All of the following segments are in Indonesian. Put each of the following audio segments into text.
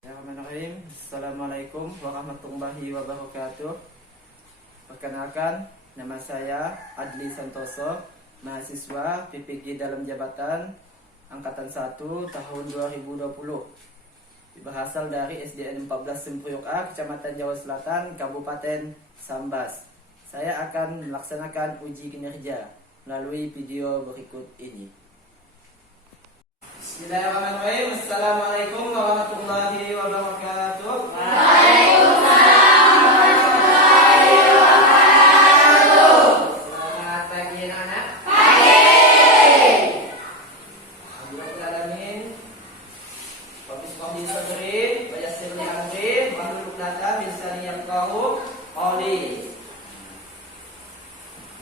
Bismillahirrahmanirrahim. Assalamualaikum warahmatullahi wabarakatuh. Perkenalkan, nama saya Adli Santoso, mahasiswa PPG dalam jabatan Angkatan 1 tahun 2020. Berasal dari SDN 14 Sempuyuk A, Kecamatan Jawa Selatan, Kabupaten Sambas. Saya akan melaksanakan uji kinerja melalui video berikut ini. Bismillahirrahmanirrahim. Assalamualaikum warahmatullahi wabarakatuh. Waalaikumsalam warahmatullahi wabarakatuh. Selamat pagi anak-anak. Pagi. Alhamdulillahirrahmanirrahim. Bismillahirrahmanirrahim. Sabri, wa yassir li amri, wa hlul 'uqdatam min lisani yafqahu qawli.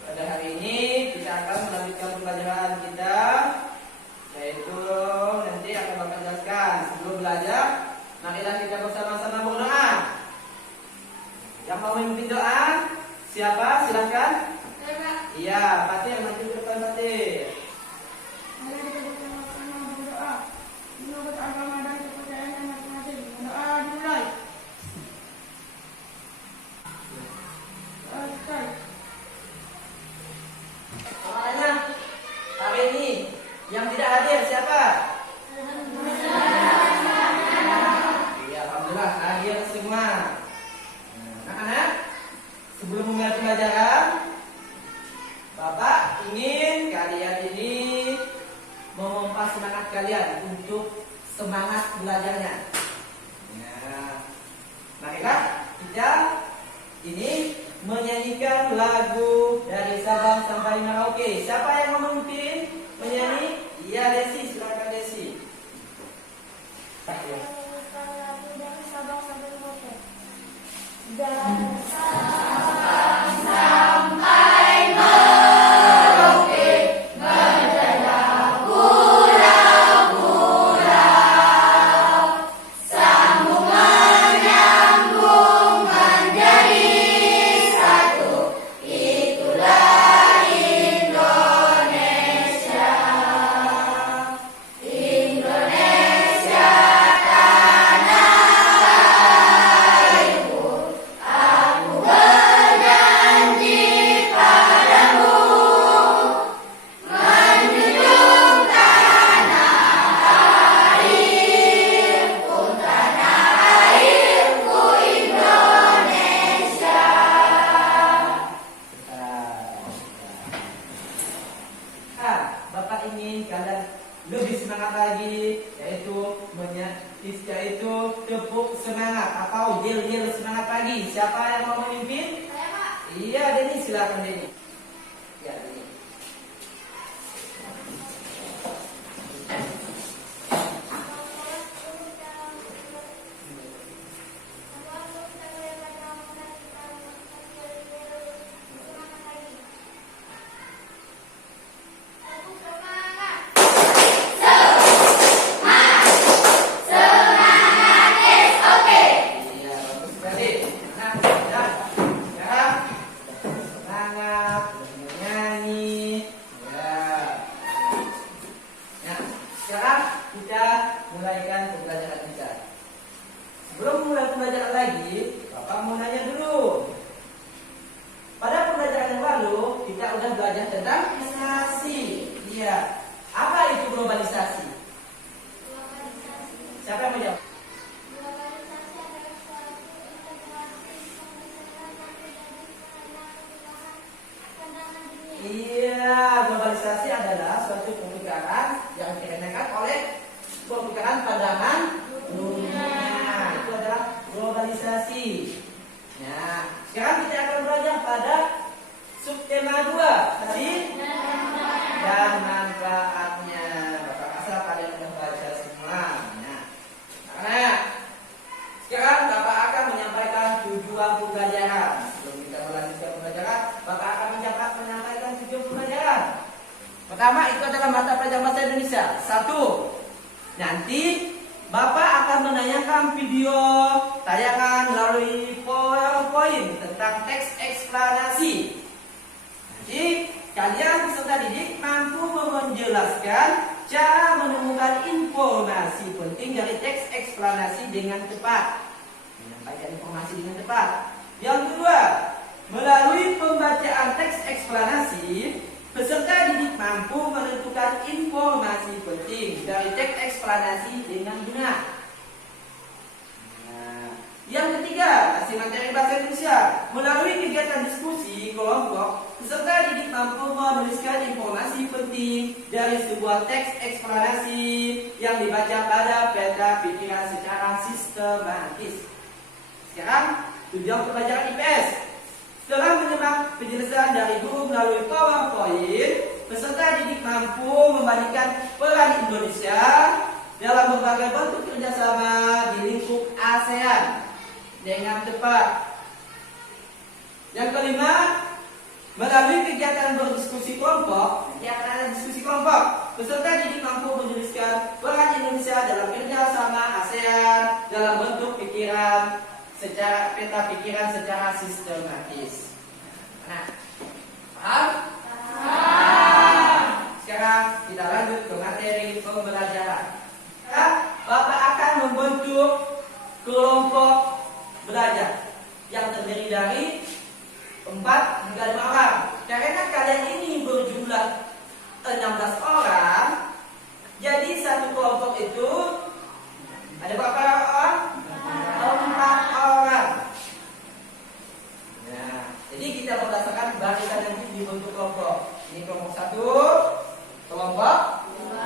Pada hari ini kita akan melanjutkan pembelajaran kita, yaitu nanti akan Bapak jelaskan. Sebelum belajar, marilah kita bersama-sama berdoa. Yang mau memimpin doa siapa? Silakan. Iya, Fatih yang maju ke depan Fatih. Mari kita bersama-sama berdoa menurut agama dan kepercayaan yang masing-masing. Doa dimulai. Selesai. Soalnya hari ini yang tidak hadir siapa? Iya, alhamdulillah hadir semua. Anak-anak, sebelum memulai pembelajaran, Bapak ingin kalian ini memompa semangat kalian untuk semangat belajarnya. Nah, marilah kita ini menyanyikan lagu dari Sabang sampai Merauke. Siapa yang mau memimpin menyanyi? Iya, Desi, silakan Desi. Dan Bapak ingin kalian lebih semangat lagi, yaitu tepuk semangat atau yel-yel semangat pagi. Siapa yang mau memimpin? saya, Pak. Iya, Deni, silakan Deni. Ya, Deni. Iya, bagus sekali. Nah, ya. Sekarang semangat menyanyi. Ya. Nah, sekarang kita mulaikan pembelajaran kita. Sebelum mulai pembelajaran lagi, Bapak mau nanya dulu. Pada pembelajaran yang lalu, kita udah belajar tentang globalisasi. Iya. Apa itu globalisasi? Siapa yang mau jawab? Iya, globalisasi adalah suatu pertukaran yang dikenakan oleh pertukaran pandangan dunia. Itu adalah globalisasi. Nah, sekarang kita akan belajar pada subtema 2 tadi dan manfaatnya. Bapak rasa kalian sudah baca semua. Nah, sekarang Bapak akan menyampaikan tujuan pembelajaran. Sebelum kita melanjutkan pembelajaran, Bapak akan menyampaikan tujuan pembelajaran. Pertama, itu adalah mata pelajaran bahasa Indonesia. 1. Nanti Bapak akan menanyakan video tayangan melalui PowerPoint tentang teks eksplanasi. Jadi kalian peserta didik mampu menjelaskan cara menemukan informasi penting dari teks eksplanasi dengan tepat. Menyampaikan informasi dengan tepat. Yang kedua, melalui pembacaan teks eksplanasi, peserta didik mampu menentukan informasi penting dari teks eksplanasi dengan benar. Yang ketiga, hasil materi bahasa Indonesia. Melalui kegiatan diskusi kelompok, peserta didik mampu menuliskan informasi penting dari sebuah teks eksplanasi yang dibaca pada peta pikiran secara sistematis. Sekarang, tujuan pembelajaran IPS. Setelah menyimak penjelasan dari guru melalui PowerPoint, peserta didik mampu membandingkan peran Indonesia dalam berbagai bentuk kerjasama di lingkup ASEAN dengan tepat. Yang kelima, melalui kegiatan berdiskusi kelompok, peserta didik mampu menuliskan peran Indonesia dalam kerjasama ASEAN dalam bentuk pikiran secara peta pikiran secara sistematis. Nah, paham? Sekarang kita lanjut ke materi pembelajaran. Bapak akan membentuk kelompok belajar yang terdiri dari 4 hingga 5 orang. Karena kalian ini berjumlah 16 orang, jadi satu kelompok itu ada berapa orang? 4 orang. Nah, jadi kita berdasarkan barisan yang dibentuk kelompok. Ini kelompok 1, kelompok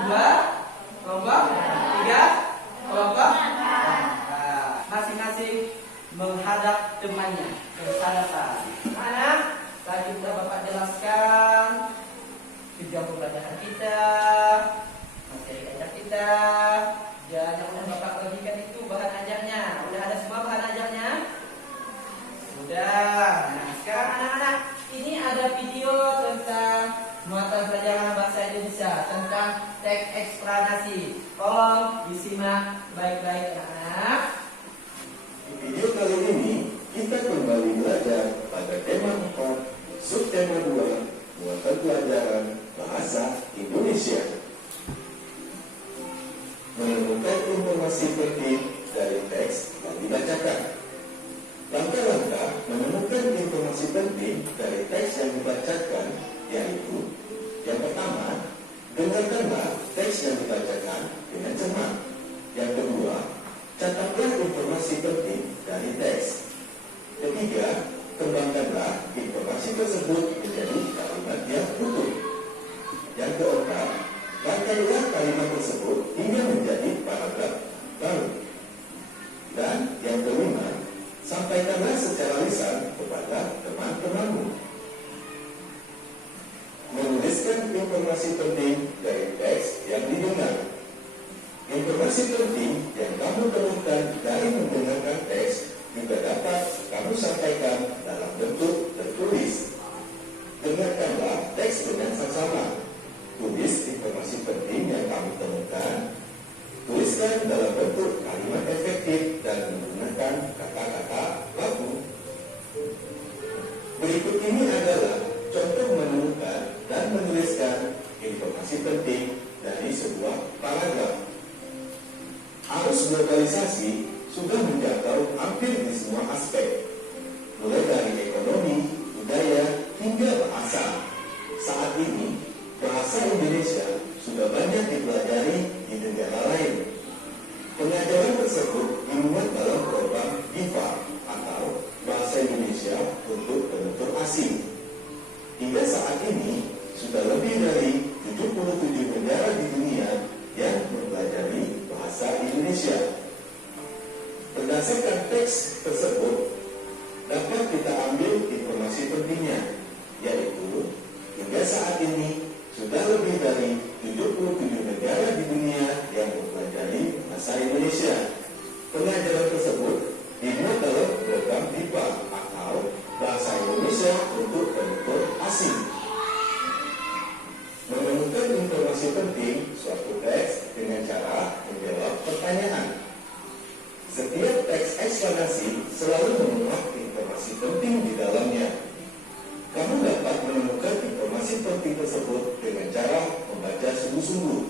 2, kelompok 3, kelompok 4. Masing-masing menghadap temannya bersama-sama. Mana? Tadi sudah Bapak jelaskan tujuan pembelajaran kita, materi ajar kita, dan yang sudah Bapak bagikan itu bahan ajarnya. Sudah ada semua bahan ajarnya? Sudah. Nah, sekarang anak-anak, ini ada video tentang muatan pelajaran bahasa Indonesia tentang teks eksplanasi. Tolong disimak baik-baik anak-anak. Di video kali ini kita kembali belajar pada tema 4, subtema 2, muatan pelajaran bahasa Indonesia. Menemukan informasi penting dari teks yang dibacakan. Langkah-langkah menemukan informasi penting dari teks yang dibacakan yaitu: yang pertama, dengarkanlah teks yang dibacakan dengan cermat. Yang kedua, catatlah informasi penting dari teks. Ketiga, kembangkanlah informasi tersebut menjadi kalimat yang utuh. Yang keempat, rangkailah kalimat tersebut hingga menjadi paragraf baru. Dan yang kelima, sampaikanlah secara lisan kepada teman-temanmu. Menuliskan informasi penting dari teks yang didengar. Informasi penting yang kamu temukan dari mendengarkan teks juga dapat kamu sampaikan dalam bentuk tertulis. Dengarkanlah teks dengan seksama. Tulis informasi penting yang kamu temukan. Tuliskan dalam bentuk kalimat efektif dan menggunakan kata-kata baku. Berikut ini adalah contoh menemukan dan menuliskan informasi penting dari sebuah paragraf. Arus globalisasi sudah menjangkau hampir di semua aspek, mulai dari ekonomi, budaya, hingga bahasa. Saat ini, bahasa Indonesia sudah banyak dipelajari di negara lain. Pengajaran tersebut dimuat dalam program BIFA atau Bahasa Indonesia untuk Penutur Asing. Hingga saat ini, sudah lebih dari 77 negara di dunia yang mempelajari bahasa Indonesia. Berdasarkan teks tersebut, dapat kita ambil informasi pentingnya, yaitu hingga saat ini sudah lebih dari 77 negara di dunia yang mempelajari bahasa Indonesia. Pengajaran tersebut dimuat dalam program BIPA atau Bahasa Indonesia untuk Penutur Asing. Menemukan informasi penting suatu teks dengan cara menjawab pertanyaan. Setiap teks eksplanasi selalu memuat informasi penting di dalamnya. Kamu dapat menemukan informasi penting tersebut dengan cara membaca sungguh-sungguh.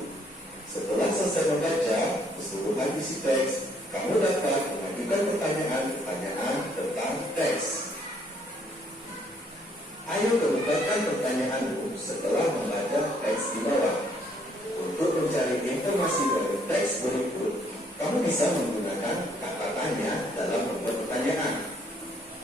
Setelah selesai membaca keseluruhan isi teks, kamu dapat mengajukan pertanyaan-pertanyaan tentang teks. Ayo kemukakan pertanyaanmu setelah membaca teks di bawah. Untuk mencari informasi dari teks berikut, kamu bisa menggunakan kata tanya dalam membuat pertanyaan.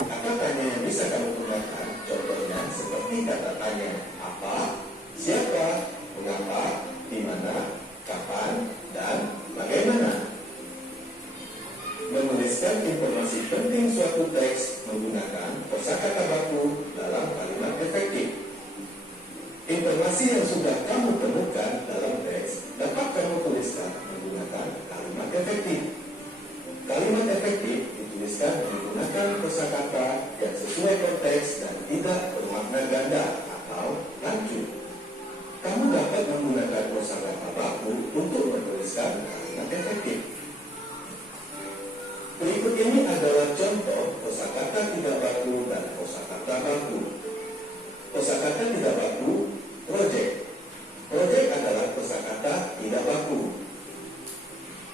Kata tanya yang bisa kamu gunakan contohnya seperti kata tanya apa, siapa, mengapa, di mana, kapan, dan bagaimana. Menuliskan informasi penting suatu teks menggunakan kosakata baku dalam kalimat efektif. Informasi yang sudah kamu temukan dalam teks dapat kamu tuliskan menggunakan kalimat efektif. Kalimat efektif dituliskan menggunakan kosakata yang sesuai konteks dan tidak bermakna ganda atau rancu. Kamu dapat menggunakan kosakata baku untuk menuliskan kalimat efektif. Berikut ini adalah contoh kosakata tidak baku dan kosakata baku. Kosakata tidak baku, project. Project adalah kosakata tidak baku.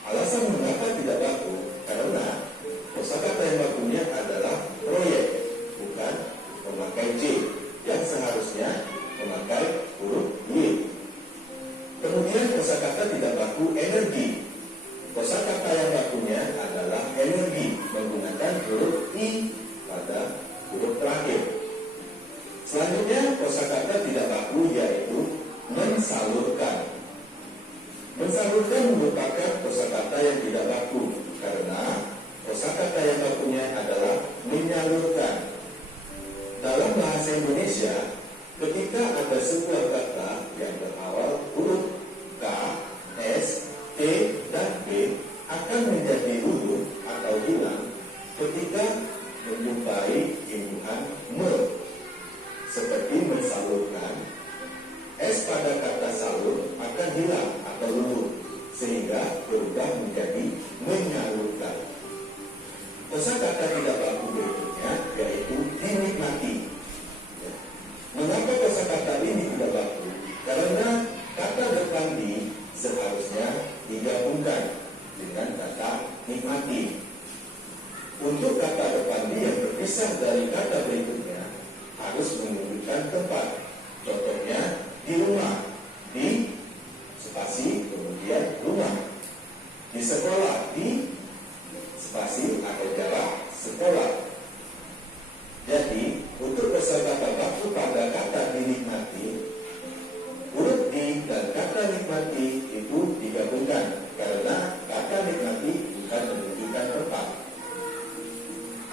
Alasan mengapa tidak baku? Karena kosakata yang bakunya adalah proyek, bukan memakai J, yang seharusnya memakai huruf Y. Kemudian kosakata tidak baku energi. Kosakata yang bakunya adalah energi menggunakan huruf I pada huruf terakhir. Selanjutnya kosakata tidak baku yaitu mensalurkan. Mensalurkan merupakan kosakata yang tidak baku karena kosakata yang bakunya adalah menyalurkan. Dalam bahasa Indonesia, ketika ada sebuah kata yang berawal huruf K, S, T, dan B akan menjadi gugur atau hilang ketika menjumpai imbuhan me, seperti mensalurkan. S pada kata salur akan hilang atau gugur sehingga berubah menjadi menyalurkan. Kosakata tidak baku berikutnya yaitu dinikmati. Mengapa kosakata ini tidak baku? Karena kata depan di seharusnya digabungkan dengan kata nikmati. Untuk kata depan di yang berpisah dari kata berikutnya harus menunjukkan tempat. Contohnya di rumah, di spasi kemudian rumah. Di sekolah, di spasi atau jarak sekolah. Jadi untuk kosakata baku pada kata dinikmati, huruf di dan kata nikmati itu digabungkan karena kata nikmati bukan menunjukkan tempat.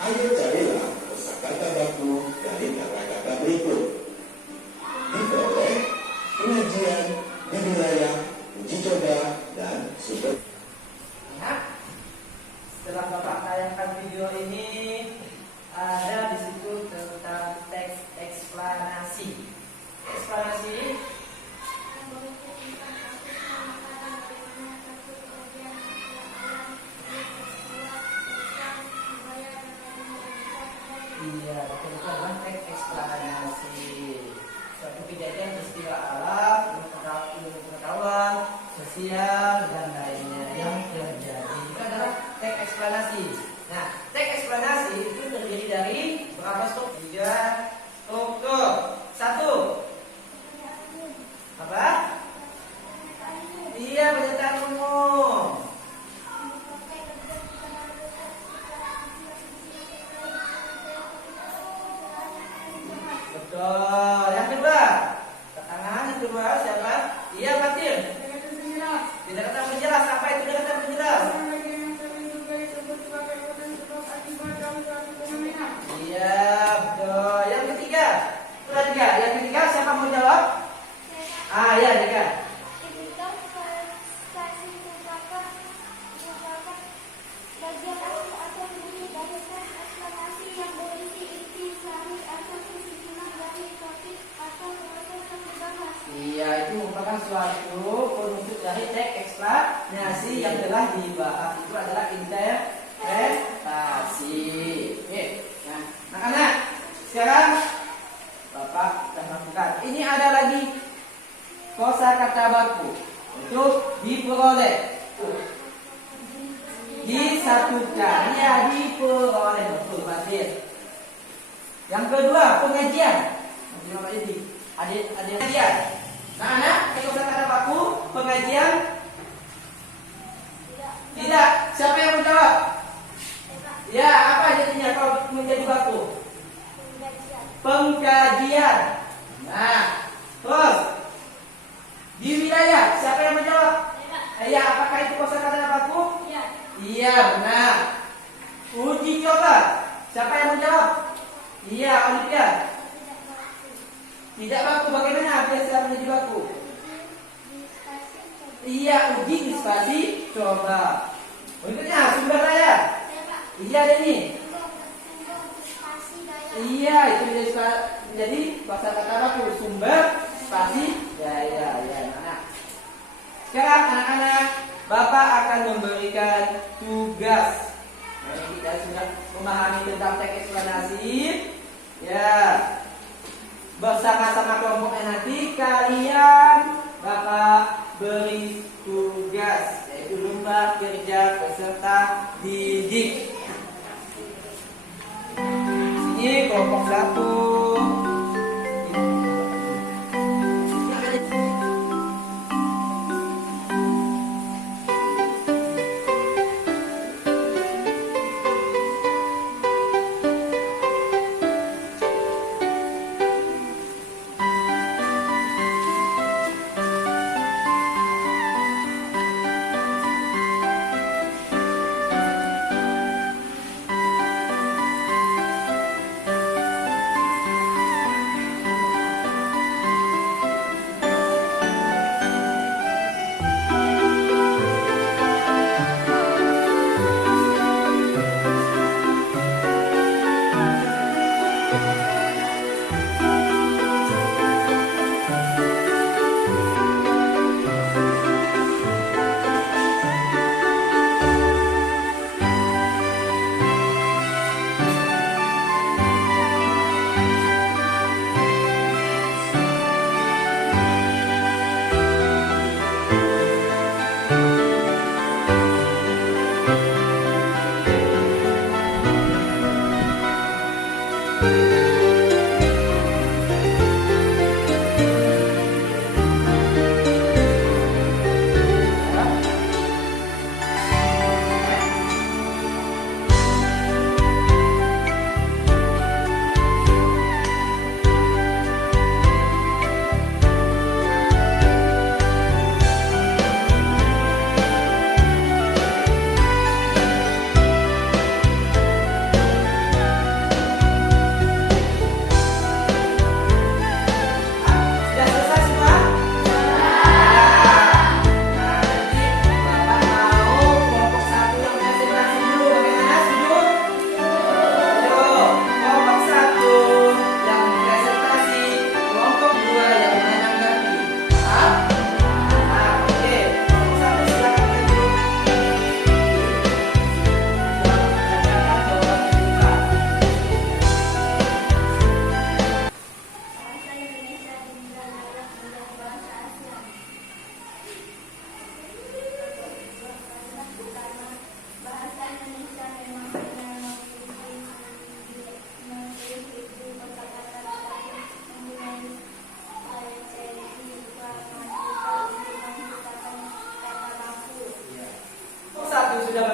Ayo carilah kosakata baku dari kata-kata berikut. Diperoleh pengajian di wilayah uji coba dan sumber. Nah, setelah Bapak tayangkan video ini, ada di situ tentang teks eksplanasi. Eksplanasi iya, betul adalah teks eksplanasi. Suatu kejadian peristiwa alam, ilmu pengetahuan, sosial dan lainnya yang terjadi. Itu adalah teks eksplanasi. Nah, teks eksplanasi itu terdiri dari berapa struktur? 3 struktur. 1. Apa? Iya, pernyataan umum. Betul. Yang kedua, tangan yang kedua siapa? Iya, Fatir. Tidak kata penjelas. Apa itu tidak kata penjelas? Iya, betul. Yang ketiga, sudah tiga. Yang ketiga siapa mau jawab? Ya, Dika. Bagian akhir atau bunyi dari teks eksplanasi yang berisi inti, sari, atau kesimpulan dari topik atau proses yang dibahas. Iya, itu merupakan suatu penutup dari teks eksplanasi yang telah dibahas. Itu adalah interpretasi. Oke. Nah, anak-anak, sekarang Bapak sudah lakukan. Ini ada lagi kosakata baku untuk diperoleh. peroleh, betul Badir. Yang kedua, pengajian. Ada pengajian. Nah, anak, tengok kata baku, pengajian. Tidak. Siapa yang menjawab? Ya, apa jadinya kalau menjadi baku? Pengkajian. Nah, terus di wilayah, siapa yang menjawab? Ya, apakah itu kosakata baku? Iya, benar. Uji coba, siapa yang menjawab? Iya, Olivia. Tidak baku, bagaimana biasa menjadi baku? Iya, uji diskusi coba. Berikutnya sumber daya. Iya, Denny. Iya, itu jadi kosakata baku, sumber spasi daya. Ya, anak. Sekarang anak-anak, Bapak akan memberikan tugas. Nah, kita sudah memahami tentang teks eksplanasi. Ya, bersama-sama kelompoknya nanti kalian Bapak beri tugas, yaitu lomba kerja peserta didik. Sini kelompok 1.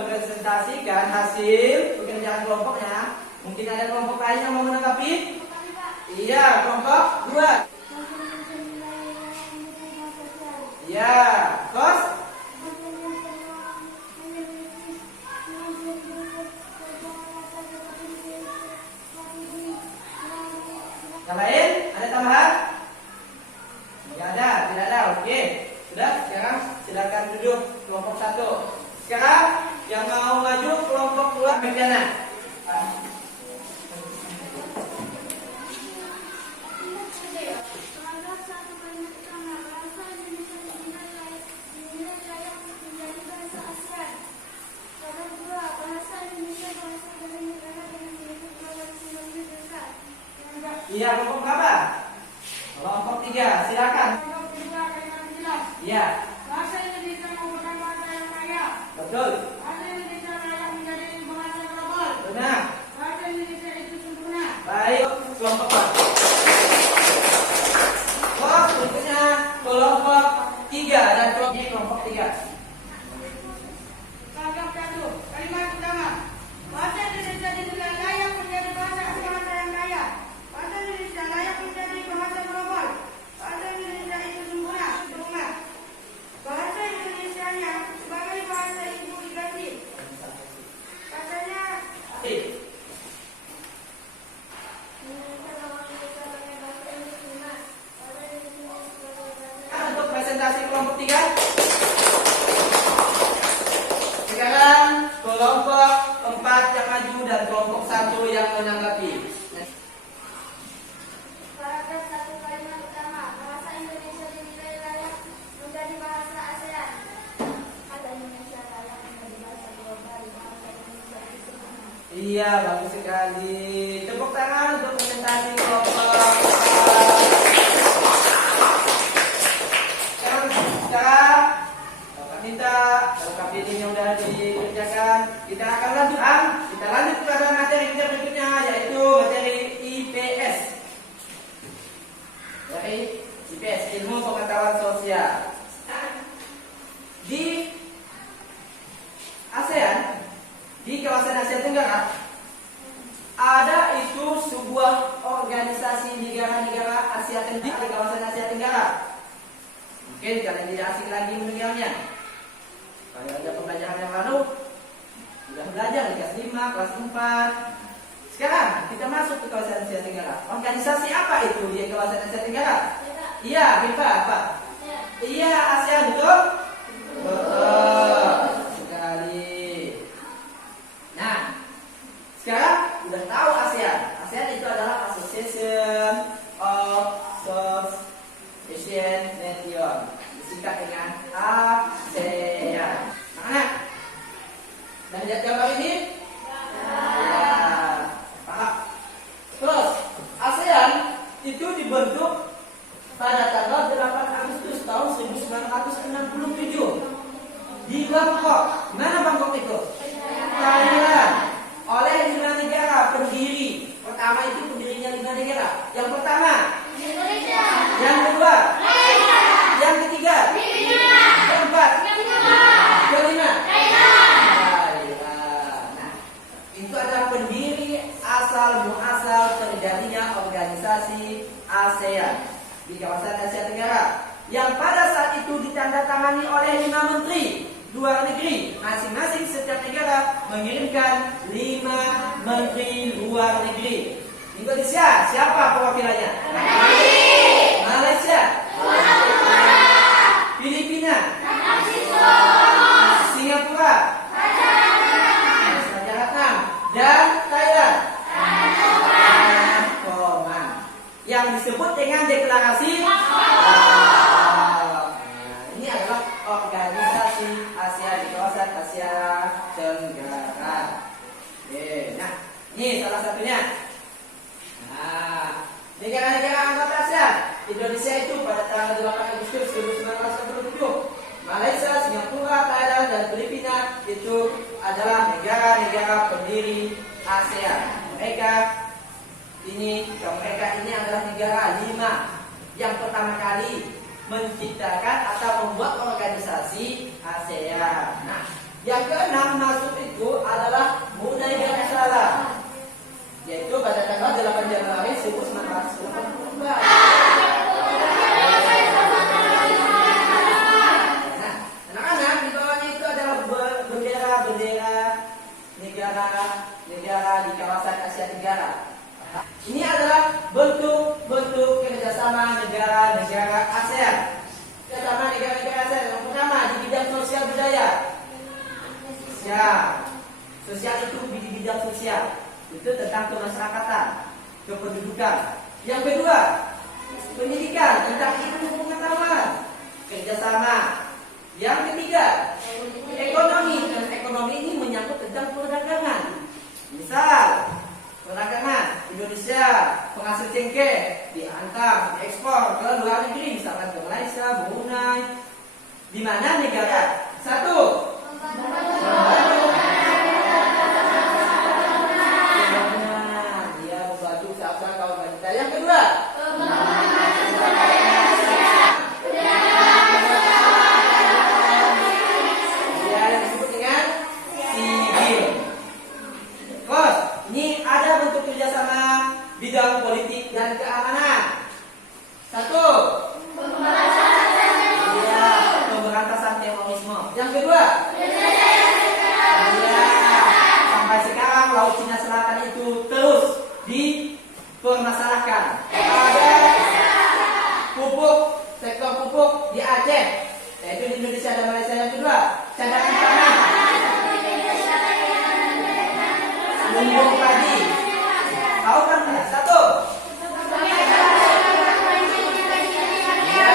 Presentasikan hasil pekerjaan kelompoknya. Mungkin ada kelompok lain yang mau menanggapi? Iya, kelompok 2. Iya, terus? Yang lain? Ada tambahan? Tidak ada. Oke. Sudah, sekarang silakan duduk kelompok 1. Sekarang yang mau maju kelompok 2 Mediana. Iya, kelompok berapa? Kelompok 3, silakan. Iya. Bahasa Indonesia merupakan bahasa yang kaya. Betul. Bahasa Indonesia layak menjadi bahasa global. Benar. Untuk presentasi kelompok 3. Sekarang kelompok 4 yang maju dan kelompok 1 yang menanggapi. Paragraf 1 kalimat utama. Bahasa Indonesia dinilai layak menjadi bahasa ASEAN. Bahasa Indonesia layak menjadi bahasa global. Bahasa Indonesia itu mana? Iya, bagus sekali. Tepuk tangan untuk presentasi kelompok 4. Sekarang Kakak minta lengkap ini yang sudah dikerjakan. Kita akan lanjut kepada materi kita berikutnya, yaitu materi IPS. Materi IPS, ilmu pengetahuan sosial. Di ASEAN, di kawasan Asia Tenggara, ada itu sebuah organisasi negara-negara Asia Tenggara di kawasan Asia Tenggara. Mungkin kalian tidak asing lagi mendengarnya. Kalau ada pembelajaran yang lalu sudah belajar di kelas 5, kelas 4. Sekarang kita masuk ke kawasan Asia Tenggara. Organisasi apa itu di kawasan Asia Tenggara? Iya, kita apa? Iya, ASEAN, betul? Betul sekali. Nah, sekarang udah tahu ASEAN. ASEAN itu adalah Association of South Asian Nation, disingkat dengan ASEAN. Mana? Dan lihat gambar ini? Ya, paham. Terus, ASEAN itu dibentuk pada tanggal 8 Agustus tahun 1967 di Bangkok. Mana Bangkok itu? Thailand. Oleh 5 negara pendiri. Pertama itu pendirinya 5 negara. Yang pertama Indonesia. yang kedua, Malaysia. yang ketiga, Filipina. keempat, Yang kelima. kelima. Thailand. Nah, itu adalah pendiri asal muasal terjadinya organisasi ASEAN di kawasan Asia Tenggara, yang pada saat itu ditandatangani oleh 5 menteri luar negeri. Masing-masing setiap negara mengirimkan 5 menteri luar negeri. Indonesia, siapa perwakilannya? Malaysia, Filipina, Singapura, Raja Batam, dan Thailand. Oman, yang disebut dengan deklarasi. Ini adalah organisasi Asia di kawasan Asia Tenggara. Oke, nah, ini salah satunya. Nah, negara-negara anggota ASEAN, Indonesia itu pada tanggal 8 Agustus 1967, Malaysia, Singapura, Thailand, dan Filipina itu adalah negara-negara pendiri ASEAN. Mereka ini adalah negara 5 yang pertama kali menciptakan atau membuat organisasi ASEAN. Nah, yang keenam masuk itu adalah Brunei Darussalam, yaitu pada tanggal 8 Januari 1984. Nah, anak-anak di bawahnya itu adalah bendera-bendera negara-negara di kawasan Asia Tenggara. Ini adalah bentuk-bentuk kerjasama negara-negara ASEAN. Kerjasama negara-negara ASEAN yang pertama di bidang sosial budaya. Sosial itu di bidang sosial. Itu tentang kemasyarakatan, kependudukan. Yang kedua, pendidikan tentang ilmu pengetahuan, kerjasama. Yang ketiga, ekonomi. Dan ekonomi ini menyangkut tentang perdagangan. Misal, perdagangan Indonesia penghasil cengkeh diantar, diekspor ke luar negeri, misalkan ke Malaysia, Brunei. Di mana negara? Satu, dia membantu usaha kaum wanita. Yang kedua, dia yang disebut dengan sipil. Terus, ini ada bentuk kerjasama bidang politik dan keamanan. Satu, iya, pemberantasan terorisme. Yang kedua, iya, sampai sekarang Laut Cina dipermasalahkan. Ada sektor pupuk di Aceh, yaitu di Indonesia dan Malaysia. Yang kedua, cadangan pangan, lumbung padi. Tahu kan? Satu. Ya,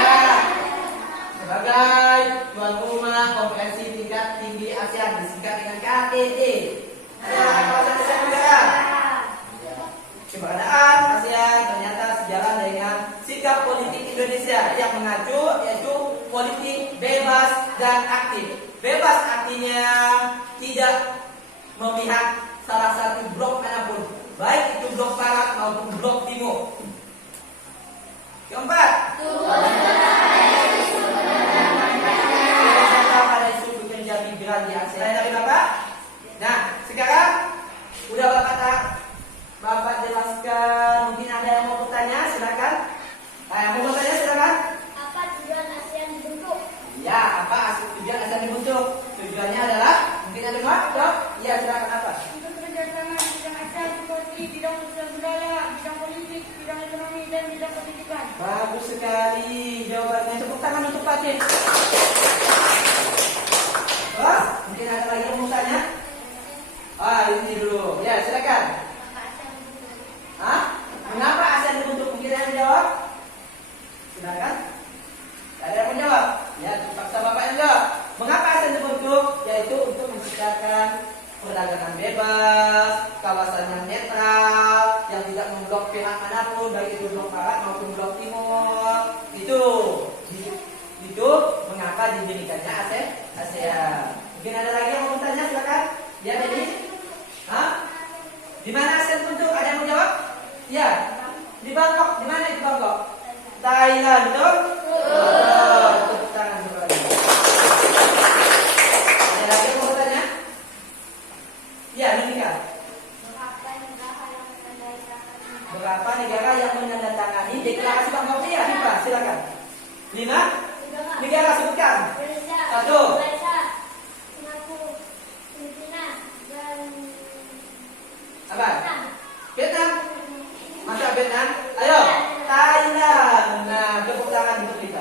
sebagai tuan rumah konferensi tingkat tinggi ASEAN disingkat dengan KTT. Kawasan Asia Tenggara. Keberadaan ASEAN ternyata sejalan dengan sikap politik Indonesia yang mengacu yaitu politik bebas dan aktif. Bebas artinya tidak memihak salah satu blok manapun, baik itu blok barat maupun blok timur. Keempat, pada isu bekerja migran di ASEAN. Dari Bapak. Nah, sekarang udah Bapak jelaskan. Mungkin ada yang mau bertanya, silakan. Yang mau bertanya silakan. Apa tujuan ASEAN dibentuk? Ya, apa tujuan ASEAN dibentuk? Tujuannya adalah, mungkin ada Pak? Jawab. Ya, silakan apa? Untuk kerjasama di bidang ASEAN seperti bidang sosial budaya, bidang politik, bidang ekonomi, dan bidang pendidikan. Bagus sekali jawabannya. Tepuk tangan untuk Pak Cik. Oh, mungkin ada lagi yang mau tanya? Ini dulu. Ya, silakan. Mengapa ASEAN dibentuk? Mungkin ada yang jawab? Silakan. Ada yang menjawab? Ya, paksa Bapak yang jawab. Mengapa ASEAN dibentuk? Yaitu untuk menciptakan perdagangan bebas, kawasan yang netral, yang tidak memblok pihak manapun, baik itu blok barat maupun blok timur. Itu mengapa didirikannya ASEAN. Mungkin ada lagi yang mau bertanya? Silakan. Ya, jadi, di mana ASEAN dibentuk? Ada yang menjawab? Ya, di Bangkok. Di mana itu Bangkok? Thailand, betul? Tepuk tangan kembali. Ada lagi yang mau bertanya? Ya, menikah. Berapa negara yang menandatangani deklarasi Bangkok? Ya, Pak, silakan. 5 negara sebutkan. Satu. Apa? Vietnam. Masa Vietnam? Ayo, Thailand. Nah, tepuk tangan untuk kita.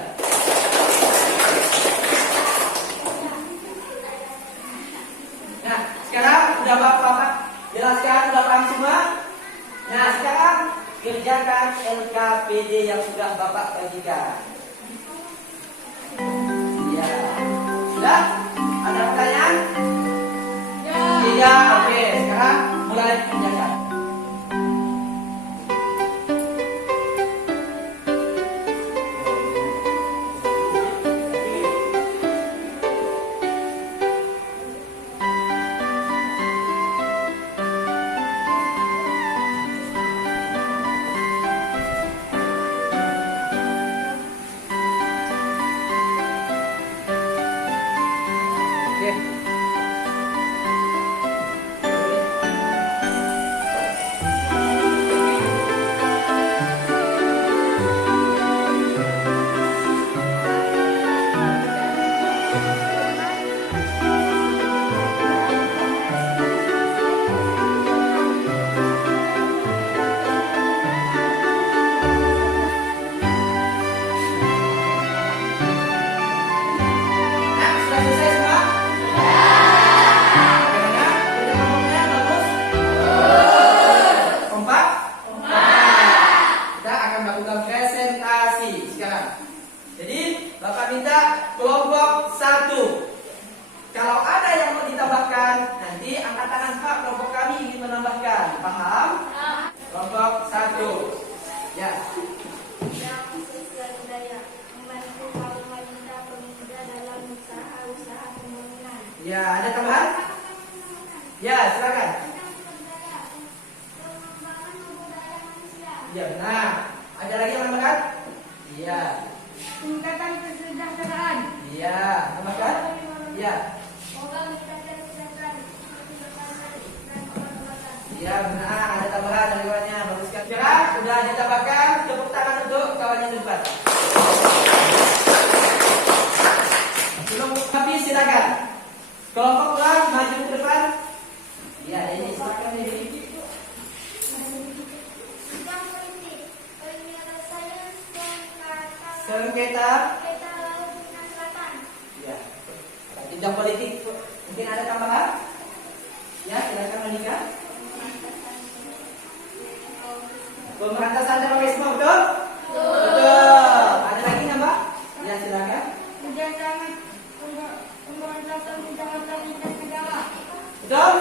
Nah, sekarang udah Bapak jelaskan, udah paham semua. Nah, sekarang kerjakan LKPD yang sudah Bapak bagikan. Ya, sudah? Ada pertanyaan? Tidak. Oke, sekarang mulai kerjakan. Ya, ada tambahan? Ya, silakan. Ya, nah, ada lagi yang tambahkan? Iya. Tingkatan kesejahteraan. Iya, tambahkan? Iya. Iya, benar, ada tambahan dari kawannya. Bagus sekali. Sekarang sudah ditambahkan, tepuk tangan untuk kawan yang depan. Belum habis, silakan. Kelompok kelas maju ke depan. Ya, ini silakan ini. Bidang politik Sengketa Laut Cina Selatan. ya. Bidang politik mungkin ada tambahan? Ya, silakan Monika. Pemberantasan terorisme, betul? Betul. Ada lagi nambah? Ya, silakan. Kerjasama pemberantasan kejahatan lintas negara. Betul?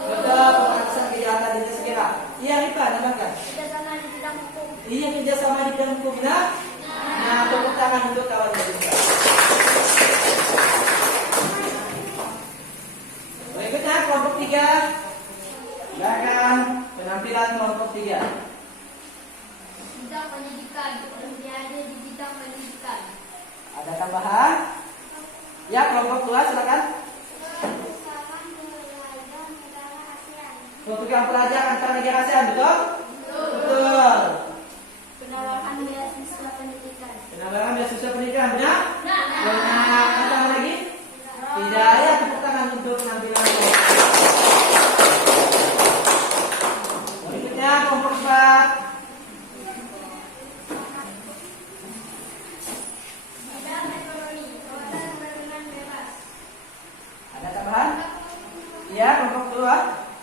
Betul. Pemberantasan kejahatan lintas negara. Iya, Rifa, nambahkan. Kerjasama di bidang hukum. Iya, kerjasama di bidang hukum. Nah, tepuk tangan untuk kawan Rifa. Berikutnya kelompok 3. Silakan penampilan kelompok 3. Bidang pendidikan. Olimpiade di bidang pendidikan. Ada tambahan? Ya, kelompok 2 silakan. Bersama nelayan negara ASEAN. Program pelajar antar negara ASEAN, betul? Betul. Penerapan beasiswa pendidikan. Penambahan beasiswa pendidikan, benar? Nah, Benar. Ada lagi? Tidak. Ya, tepuk tangan untuk penampilan kelompok. Berikutnya kelompok 4. bidang ekonomi. Kawasan perdagangan bebas. Ada tambahan? Ya, kelompok 2.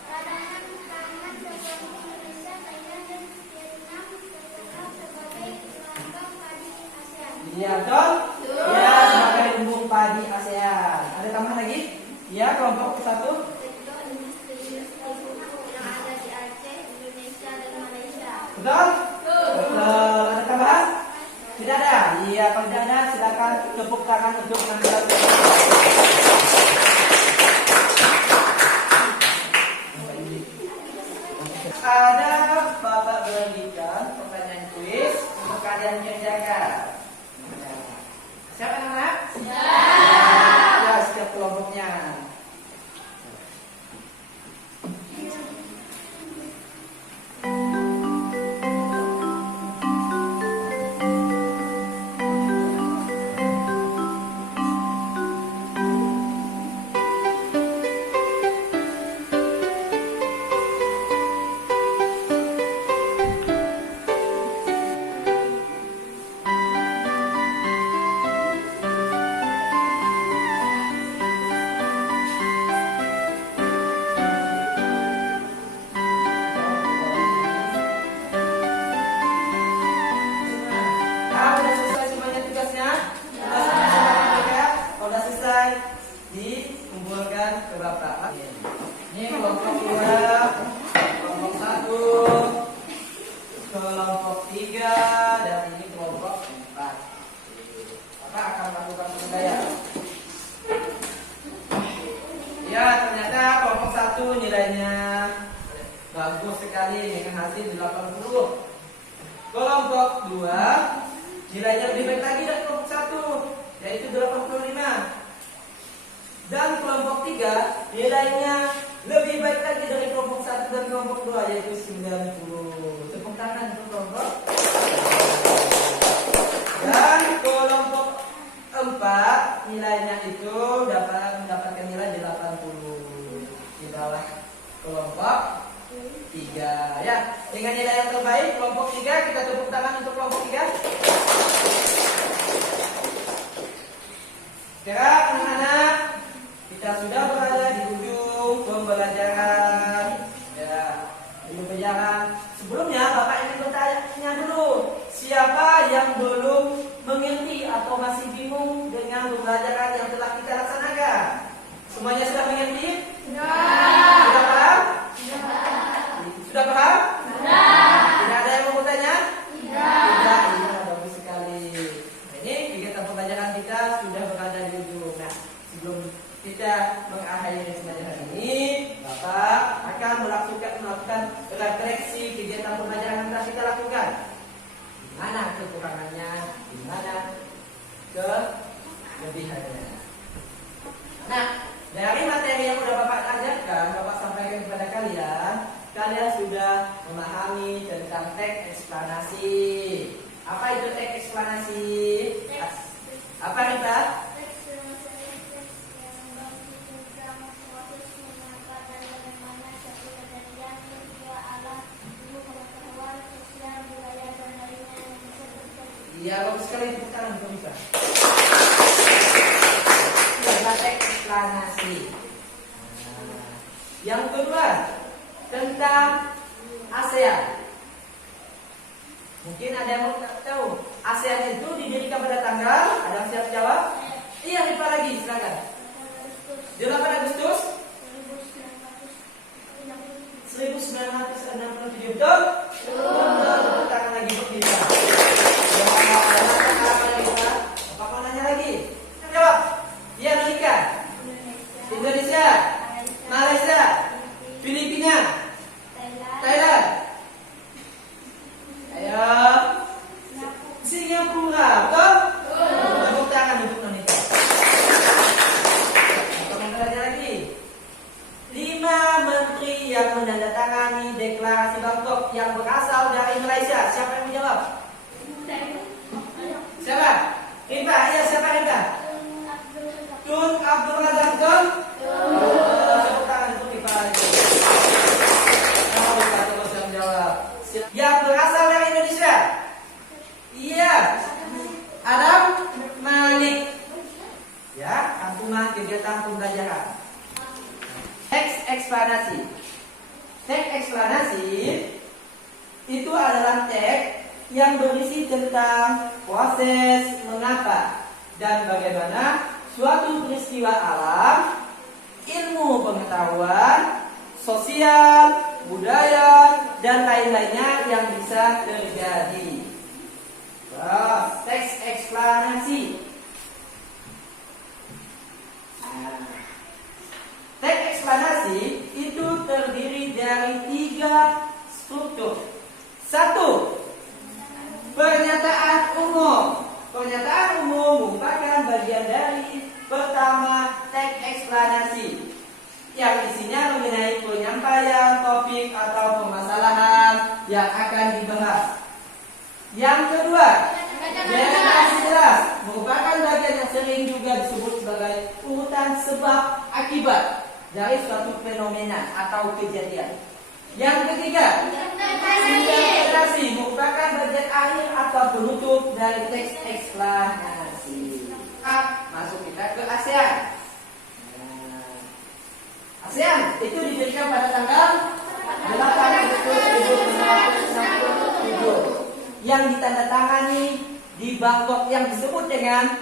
Peradangan tangan seperti Indonesia, Thailand, dan Vietnam tercatat sebagai lambang padi ASEAN. Iya, betul? Ya, sebagai lumbung padi ASEAN. Ada tambahan lagi? Ya, kelompok 1. Sektor industri pupuk yang ada di Aceh, Indonesia, dan Malaysia. Betul? Betul. Ada tambahan? Tidak ada? Iya, kalau tidak ada, silakan tepuk tangan untuk penampilan. Ada Bapak berikan pertanyaan kuis untuk kalian kerjakan. Siap anak-anak? Siap. Ya, setiap kelompoknya. Nah, udah selesai semuanya tugasnya? Kalau udah selesai, dikumpulkan ke Bapak. Ini kelompok 2, kelompok 1, kelompok 3, dan ini kelompok 4. Bapak akan melakukan penilaian. Ya, ternyata kelompok 1 nilainya bagus sekali dengan hasil 80. Kelompok 2 nilainya lebih baik lagi dari kelompok 1, yaitu 85. Dan kelompok 3 nilainya lebih baik lagi dari kelompok 1 dan kelompok 2, yaitu 90. Tepuk tangan untuk kelompok. Dan kelompok 4 nilainya itu mendapatkan nilai 80 di bawah kelompok 3. Ya, dengan nilai yang terbaik kelompok 3, kita tepuk tangan untuk kelompok 3. Sekarang anak-anak, kita sudah berada di ujung pembelajaran. Ya, di ujung pembelajaran. Sebelumnya Bapak ingin bertanya dulu, siapa yang belum mengerti atau masih bingung dengan pembelajaran yang telah kita laksanakan? Semuanya sudah mengerti? Sudah paham? Sudah paham? Tidak ada yang mau bertanya? Tidak. Iya, bagus sekali. Nah, ini kegiatan pembelajaran kita sudah berada di ujung. Nah, sebelum kita mengakhiri pembelajaran ini, Bapak akan melakukan refleksi kegiatan pembelajaran yang telah kita lakukan. Di mana kekurangannya, di mana kelebihannya. Nah, dari materi yang sudah Bapak ajarkan, Bapak sampaikan kepada kalian, kalian sudah memahami tentang teks eksplanasi. Apa itu teks eksplanasi? Apa Rita? Ya, bagus sekali tepuk tangan pemirsa. Adalah teks eksplanasi. Yang kedua tentang ASEAN. Mungkin ada yang mau tahu ASEAN itu didirikan pada tanggal, ada yang siap jawab? Iya, lupa lagi, silakan. 8 Agustus 1967, betul? Betul. Tangan lagi untuk bisa. Apa mau nanya lagi? Jawab. Iya, Amerika, Indonesia, Malaysia, Filipina, Thailand. Ayo. Singapura, betul? Tepuk tangan untuk Indonesia. Apa mau nanya lagi? 5 menteri yang menandatangani deklarasi Bangkok yang berasal dari Malaysia. Siapa yang menjawab? Siapa? Rinta, iya siapa Rinta? Tun Abdul Razak, betul? Tepuk tangan untuk Rinta. Tahu kata bos yang menjawab. Yang berasal dari Indonesia? Iya, Adam Malik. Ya, kampungan kegiatan pembelajaran. Teks eksplanasi. Teks eksplanasi itu adalah teks yang berisi tentang proses mengapa dan bagaimana suatu peristiwa alam, ilmu pengetahuan, sosial, budaya, dan lain-lainnya yang bisa terjadi. Teks eksplanasi. Teks eksplanasi itu terdiri dari 3 struktur. 1. Pernyataan umum. Pernyataan umum merupakan bagian dari pertama teks eksplanasi yang isinya mengenai penyampaian topik atau permasalahan yang akan dibahas. Yang kedua, deklarasi jelas merupakan bagian yang sering juga disebut sebagai urutan sebab akibat dari suatu fenomena atau kejadian. Yang ketiga, interpretasi merupakan bagian akhir atau penutup dari teks eksplanasi. Masuk kita ke ASEAN. ASEAN itu didirikan pada tanggal 8 Agustus 1967 yang ditandatangani di Bangkok yang disebut dengan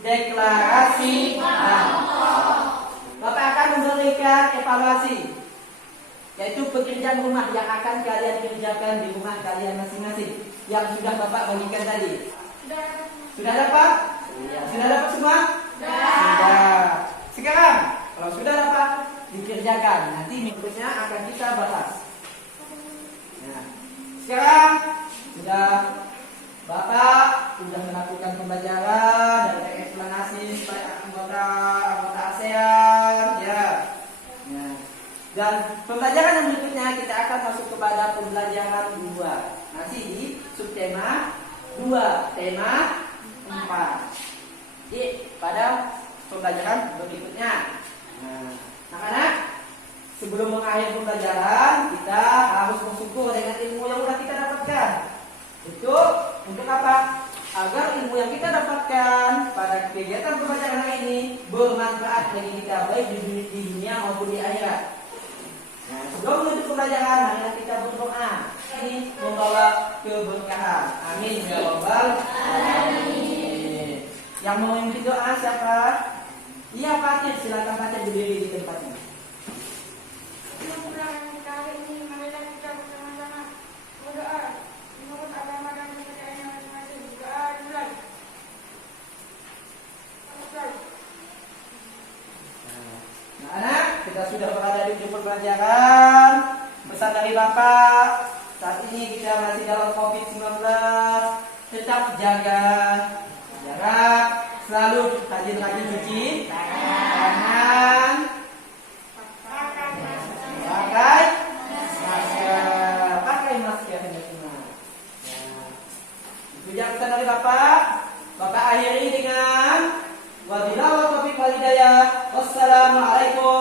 Deklarasi Bangkok. Bapak akan memberikan evaluasi, yaitu pekerjaan rumah yang akan kalian kerjakan di rumah kalian masing-masing, yang sudah Bapak bagikan tadi. Sudah dapat? Sudah dapat semua? Sudah. Sekarang, kalau sudah dapat, dikerjakan. Nanti minggunya akan kita bahas. Nah, sekarang sudah Bapak sudah melakukan pembelajaran dan eksplanasi supaya anggota ASEAN, ya. Nah, dan pembelajaran yang berikutnya kita akan masuk kepada pembelajaran 2. Masih di subtema 2, tema 4. Pada pembelajaran berikutnya. Nah, anak-anak, sebelum mengakhiri pembelajaran, kita harus bersyukur dengan ilmu yang sudah kita dapatkan. Itu untuk apa? Agar ilmu yang kita dapatkan pada kegiatan pembelajaran hari ini bermanfaat bagi kita, baik di dunia maupun di akhirat. Nah, sebelum menutup pembelajaran, marilah kita berdoa. Ini membawa keberkahan. Amin ya rabbal alamin. Yang mau memimpin doa siapa? Iya, Fatir, silakan Fatir berdiri di tempatnya. Nah, anak, kita sudah berada di ujung pembelajaran. Pesan dari Bapak, saat ini kita masih dalam COVID-19. Tetap jaga jarak, selalu rajin-rajin cuci tangan, pakai masker yang semua. Itu pesan dari Bapak. Bapak akhiri dengan wabillahi taufiq wal hidayah. Wassalamualaikum